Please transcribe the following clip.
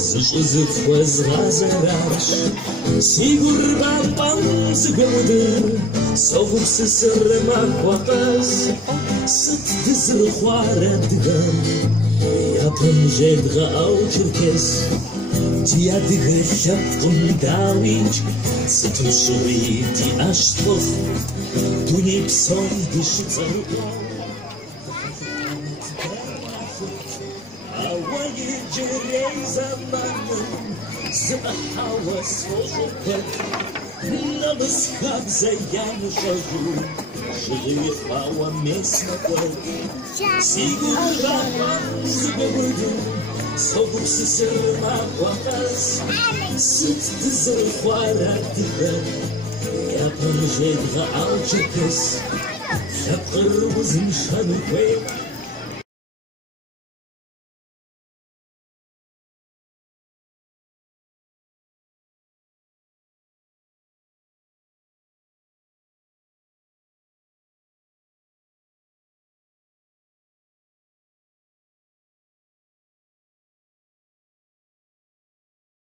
Zıqızıqvaz gazaraş Sigur babam zıgıdır Soğuksı sırma kvaqaz Sıt dızır xwaredgan Yapın jedğa avçırkes Tiyadgı şapqım davinç Sıtım şuriti aştvox Duny psoy dışıtsar Awayıcırey zamanım Zıbahawa swożopek Namys chabze januszożu Żyje chwała miejsna kłek Sigurra pan zbyłydu Soğuksı sırma kvaqaz Sıt dızır xwaredgan Yapın jedğa avçırkes Şapqır uzun şanukvek